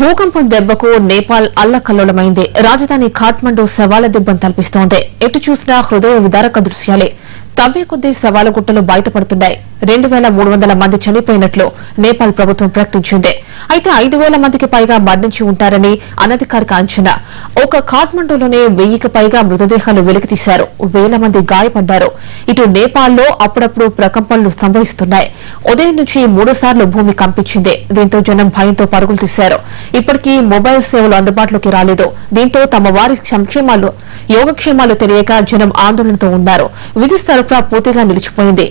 భూకంపం దెబ్బకు నేపాల్ అల్లకల్లోలమైంది. రాజధాని ఖాట్మండు శవాల దెబ్బను తలపిస్తోంది. ఎటు చూసినా హృదయ విదారక దృశ్యాలే. తవ్వే కొద్దీ శవాల గుట్టలు బయటపడుతున్నాయి. 2300 మంది చనిపోయినట్లు నేపాల్ ప్రభుత్వం ప్రకటించింది. అయితే 5000 మందికి పైగా మరణించి ఉంటారని అనధికారిక అంచనా. ఒక ఖాట్మండులోనే 1000కి పైగా మృతదేహాలు వెలికితీశారు. వేల మంది గాయపడ్డారు. ఇటు నేపాల్లో అప్పుడప్పుడు ప్రకంపనలు సంభవిస్తున్నాయి. ఉదయం నుంచి 3 సార్లు భూమి కంపించింది. దీంతో జనం భయంతో పరుగులు తీశారు. ఇప్పటికీ మొబైల్ సేవలు అందుబాటులోకి రాలేదు. దీంతో తమ వారి యోగక్షేమాలు తెలియక జనం ఆందోళనతో ఉన్నారు. విద్యుత్ సరఫరా పూర్తిగా నిలిచిపోయింది.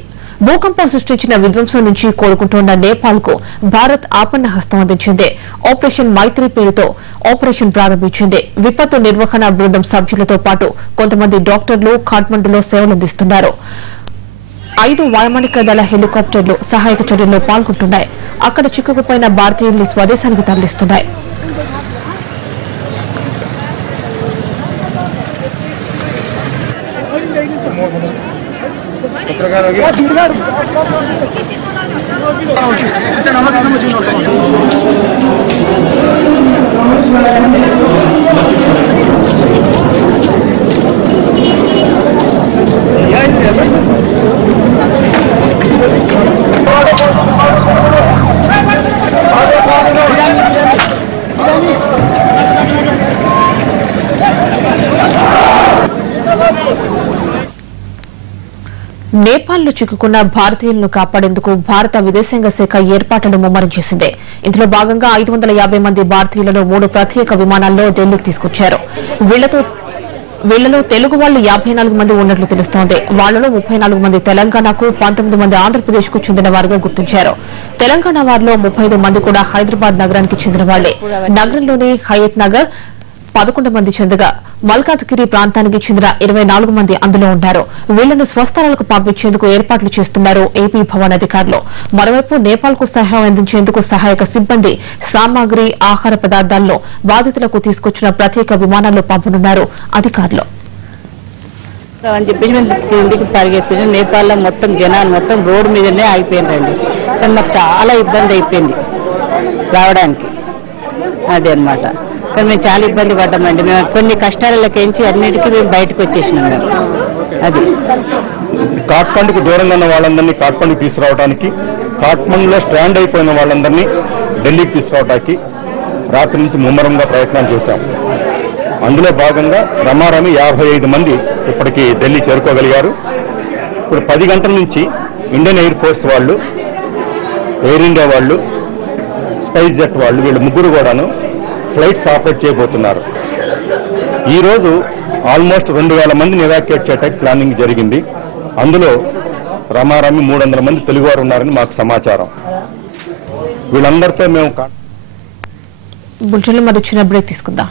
భూకంపం సృష్టించిన విధ్వంసం నుంచి కోలుకుంటున్న నేపాల్ కు భారత్ ఆపన్న హస్తం అందించింది. ఆపరేషన్ మైత్రి పేరుతో ఆపరేషన్ ప్రారంభించింది. విపత్తు నిర్వహణ బృందం సభ్యులతో పాటు కొంతమంది డాక్టర్లు ఖాట్మండులో సేవలందిస్తున్నారు. 5 వైమానిక దళ హెలికాప్టర్లు సహాయక చర్యల్లో పాల్గొంటున్నాయి. అక్కడ చిక్కుకుపోయిన భారతీయుల్ని స్వదేశానికి తరలిస్తున్నాయి. నేపాల్లో చిక్కుకున్న భారతీయులను కాపాడేందుకు భారత విదేశాంగ శాఖ ఏర్పాట్లను ముమ్మరం చేసింది. ఇందులో భాగంగా 550 మంది భారతీయులను 3 ప్రత్యేక విమానాల్లో ఢిల్లీకి తీసుకొచ్చారు. వీళ్లలో తెలుగు వాళ్లు 54 మంది ఉన్నట్లు తెలుస్తోంది. వాళ్లలో 34 మంది తెలంగాణకు, 19 మంది ఆంధ్రప్రదేశ్ కు చెందిన వారిగా గుర్తించారు. తెలంగాణ వారిలో 35 మంది కూడా హైదరాబాద్ నగరానికి చెందిన వాళ్లే. నగరంలోని హయత్ నగర్ 11 మంది చెందగా మల్కాజ్గిరి ప్రాంతానికి చెందిన 24 మంది అందులో ఉన్నారు. వీళ్లను స్వస్థలాలకు పంపించేందుకు ఏర్పాట్లు చేస్తున్నారు ఏపీ భవన్ అధికారులు. మరోవైపు నేపాల్ కు సహాయం అందించేందుకు సహాయక సిబ్బంది సామాగ్రి, ఆహార పదార్థాలను బాధితులకు తీసుకొచ్చిన ప్రత్యేక విమానాల్లో పంపనున్నారు అధికారులు. పరిగెత్తి నేపాల్లో మొత్తం జనాలు మొత్తం రోడ్డు మీదనే ఆగిపోయిందండి. కానీ మాకు చాలా ఇబ్బంది అయిపోయింది రావడానికి. అదే అన్నమాట. కానీ మేము చాలా ఇబ్బంది పడ్డామండి. మేము కొన్ని కష్టాలకేంచి అన్నిటికీ మేము బయటకు వచ్చేసినాం. మేము అది ఖాట్మండుకు దూరంగా ఉన్న వాళ్ళందరినీ ఖాట్మండుకు తీసుకురావడానికి, ఖాట్మండులో స్టాండ్ అయిపోయిన వాళ్ళందరినీ ఢిల్లీకి తీసుకురావడానికి రాత్రి నుంచి ముమ్మరంగా ప్రయత్నాలు చేశాం. అందులో భాగంగా రమారమి 55 మంది ఇప్పటికీ ఢిల్లీ చేరుకోగలిగారు. ఇప్పుడు 10 గంటల నుంచి ఇండియన్ ఎయిర్ ఫోర్స్ వాళ్ళు, ఎయిర్ ఇండియా వాళ్ళు, స్పైస్ జెట్ వాళ్ళు, వీళ్ళు ముగ్గురు కూడాను ఫ్లైట్స్ ఆపరేట్ చేయబోతున్నారు. ఈరోజు ఆల్మోస్ట్ 2000 మందిని ఎవాక్యుయేట్ చేయడానికి ప్లానింగ్ జరిగింది. అందులో రమారమి 300 మంది తెలుగువారు ఉన్నారని మాకు సమాచారం. వీళ్ళందరితో మేము బులెటిన్లో మరి చిన్న బ్రేక్ తీసుకుందాం.